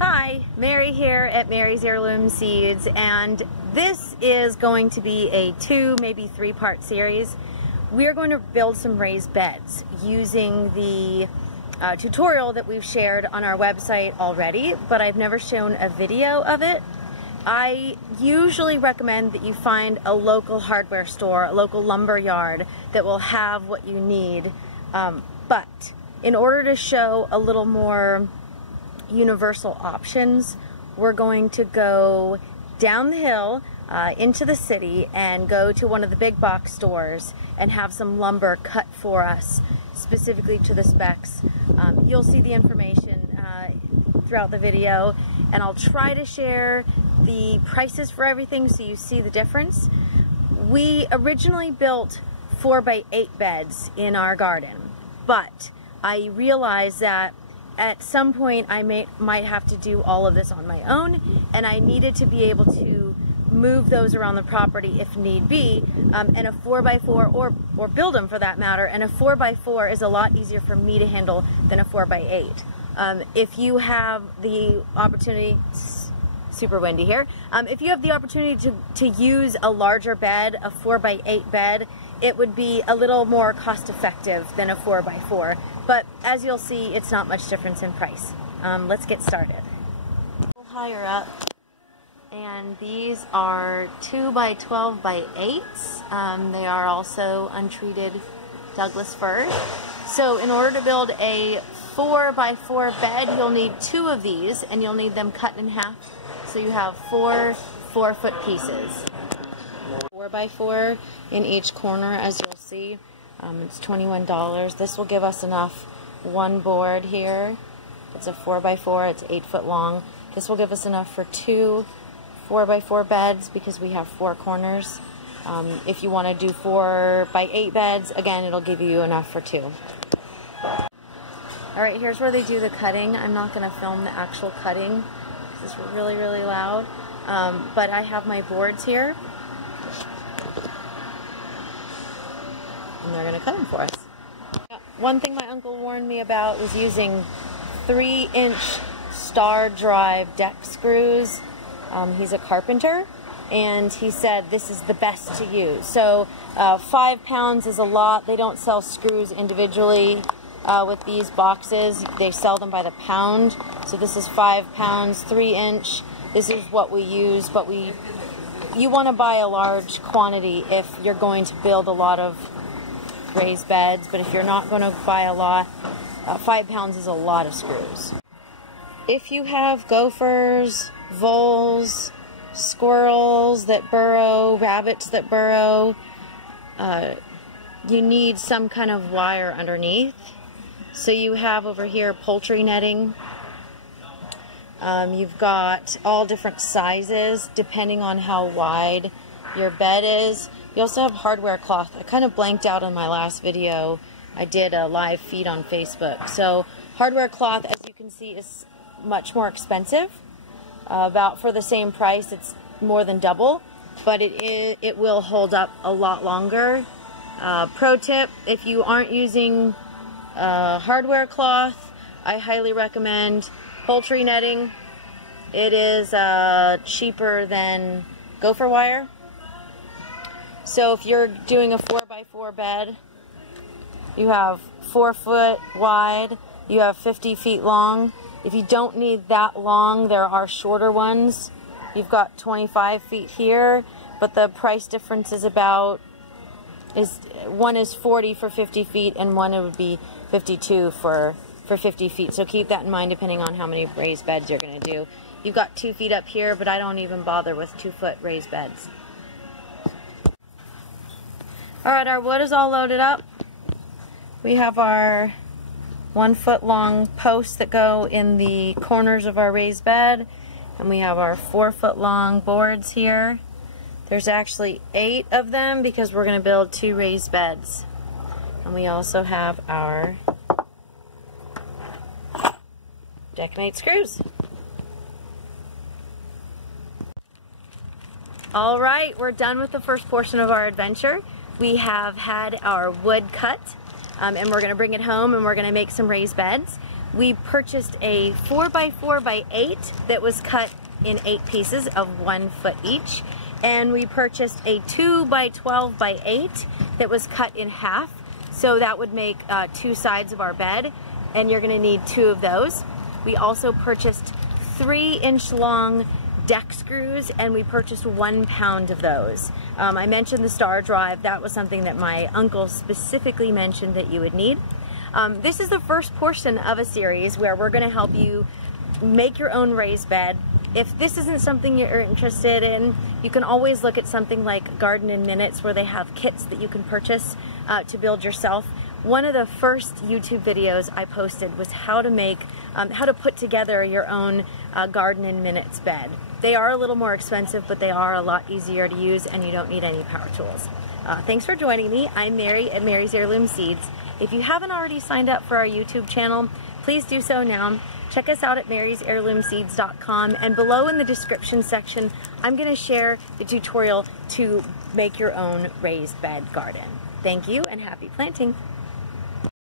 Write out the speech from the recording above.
Hi, Mary here at Mary's Heirloom Seeds, and this is going to be a 2, maybe 3-part series. We're going to build some raised beds using the tutorial that we've shared on our website already, but I've never shown a video of it. I usually recommend that you find a local hardware store, a local lumber yard that will have what you need, but in order to show a little more universal options, we're going to go down the hill into the city and go to one of the big box stores and have some lumber cut for us specifically to the specs. You'll see the information throughout the video, and I'll try to share the prices for everything so you see the difference. We originally built 4x8 beds in our garden, but I realized that at some point I might have to do all of this on my own, and I needed to be able to move those around the property if need be, and a 4x4 or build them for that matter, and a 4x4 is a lot easier for me to handle than a 4x8. If you have the opportunity, super windy here, if you have the opportunity to use a larger bed, a 4x8 bed, it would be a little more cost effective than a 4x4. But as you'll see, it's not much difference in price. Let's get started. A little higher up, and these are 2x12x8s. They are also untreated Douglas firs. So in order to build a 4x4 bed, you'll need 2 of these, and you'll need them cut in half. So you have 4 4-foot pieces. 4x4 in each corner, as you'll see. It's $21. This will give us enough one board here. It's a 4x4, it's 8 foot long. This will give us enough for 2 4x4 beds because we have 4 corners. If you want to do 4x8 beds, again, it'll give you enough for 2. Alright, here's where they do the cutting. I'm not going to film the actual cutting because it's really, really loud. But I have my boards here, and they're going to cut them for us. One thing my uncle warned me about was using 3-inch star drive deck screws. He's a carpenter, and he said this is the best to use. So 5 pounds is a lot. They don't sell screws individually with these boxes. They sell them by the pound. So this is 5 pounds, 3-inch. This is what we use, but you want to buy a large quantity if you're going to build a lot of raised beds, but if you're not going to buy a lot, 5 pounds is a lot of screws. If you have gophers, voles, squirrels that burrow, rabbits that burrow, you need some kind of wire underneath. So you have over here poultry netting. You've got all different sizes depending on how wide your bed is. You also have hardware cloth. I kind of blanked out on my last video. I did a live feed on Facebook. So hardware cloth, as you can see, is much more expensive. About for the same price, it's more than double, but it will hold up a lot longer. Pro tip, if you aren't using hardware cloth, I highly recommend poultry netting. It is cheaper than gopher wire. So if you're doing a 4x4 bed, you have 4 foot wide, you have 50 feet long. If you don't need that long, there are shorter ones. You've got 25 feet here, but the price difference is one is 40 for 50 feet and one it would be 52 for 50 feet. So keep that in mind depending on how many raised beds you're going to do. You've got 2 feet up here, but I don't even bother with 2-foot raised beds. Alright, our wood is all loaded up. We have our 1 foot long posts that go in the corners of our raised bed, and we have our 4 foot long boards here. There's actually 8 of them because we're going to build 2 raised beds. And we also have our decimate screws. Alright, we're done with the first portion of our adventure. We have had our wood cut, and we're going to bring it home and we're going to make some raised beds. We purchased a 4x4x8 that was cut in 8 pieces of 1 foot each, and we purchased a 2x12x8 that was cut in half, so that would make 2 sides of our bed, and you're going to need 2 of those. We also purchased 3-inch long deck screws, and we purchased 1 pound of those. I mentioned the star drive. That was something that my uncle specifically mentioned that you would need. This is the first portion of a series where we're going to help you make your own raised bed. If this isn't something you're interested in, you can always look at something like Garden in Minutes, where they have kits that you can purchase to build yourself. One of the first YouTube videos I posted was how to put together your own Garden in Minutes bed. They are a little more expensive, but they are a lot easier to use, and you don't need any power tools. Thanks for joining me. I'm Mary at Mary's Heirloom Seeds. If you haven't already signed up for our YouTube channel, please do so now. Check us out at marysheirloomseeds.com, and below in the description section, I'm going to share the tutorial to make your own raised bed garden. Thank you, and happy planting.